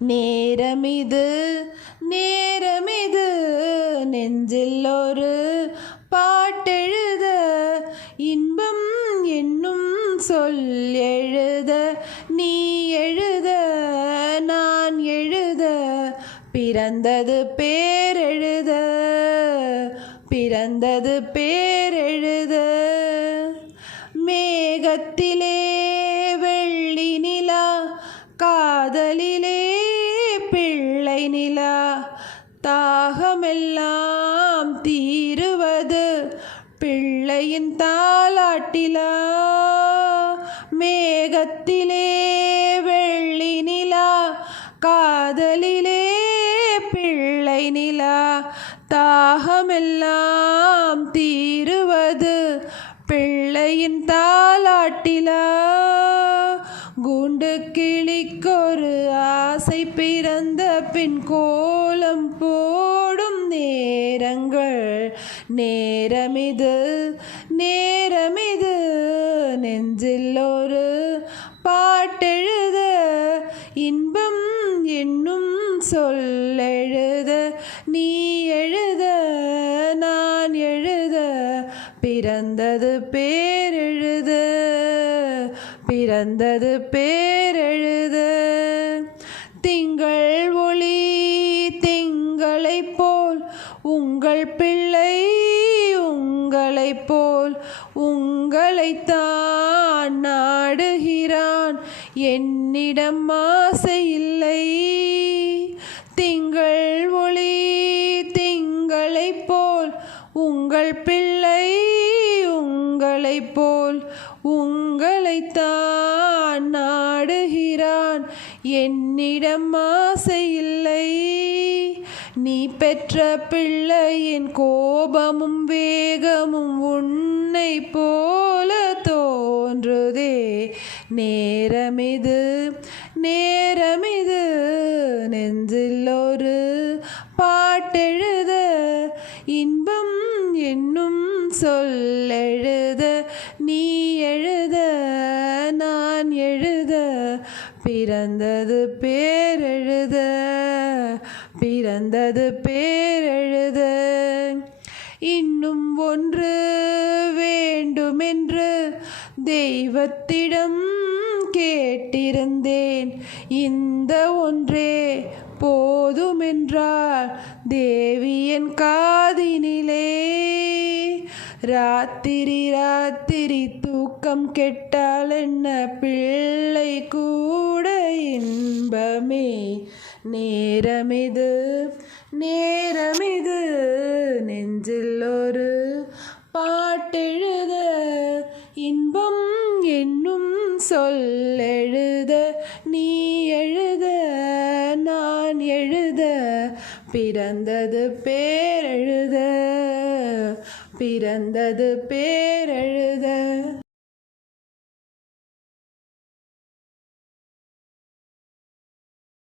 நேரமிது நேரமிது நெஞ்சில் ஒரு பாட்டெழுத இன்பம் என்னும் சொல் எழுத நீ எழுத நான் எழுத பிறந்தது பேரெழுத பிறந்தது பேரெழுத மேகத்திலே வெள்ளி நிலா காதலிலே பிள்ளை நிலா தாகமெல்லாம் தீருவது பிள்ளையின் தாலாட்டிலா மேகத்திலே வெள்ளி நிலா காதலிலே பிள்ளை நிலா தாகமெல்லாம் தீருவது பிள்ளையின் தாலாட்டிலா கூண்டு கிளிக்கொரு ஆசை பிறந்த பின் கோலம் போடும் நேரங்கள் நேரமிது நேரமிது நெஞ்சில் ஒரு பாட்டெழுத இன்பம் என்னும் சொல்லெழுத நீ எழுத நான் எழுத பிறந்தது பேரெழுத பிறந்தது பேரெழுத திங்கள் ஒளி திங்களைப் போல் உங்கள் பிள்ளை உங்களைப் போல் உங்களைத்தான் நாடுகிறான் என்னிடம் ஆசை இல்லை திங்கள் ஒளி திங்களைப் போல் உங்கள் பிள்ளை உங்களைப் போல் உங்களைத்தான் நாடுகிறான் என்னிடம் ஆசை இல்லை நீ பெற்ற பிள்ளையின் கோபமும் வேகமும் உன்னை போல தோன்றுதே நேரமிது நேரமிது நெஞ்சில் ஒரு பாட்டெழுத இன்பம் என்னும் சொல்லெழுத நீ எழுத நான் எழுத பிறந்தது பேரெழுத பிறந்தது பேரெழுத இன்னும் ஒன்று வேண்டுமென்று தெய்வத்திடம் கேட்டிருந்தேன் இந்த ஒன்றே போதுமென்றால் தேவியன் காதினிலே ராத்திரி ராத்திரி தூக்கம் கெட்டால் என்ன பிள்ளை கூட இன்பமே நேரமிது நேரமிது நெஞ்சில் ஒரு பாட்டெழுத இன்பம் என்னும் சொல்லெழுத நீ எழுத நான் எழுத பிறந்தது பேரெழுத பிறந்தது பேரெழுத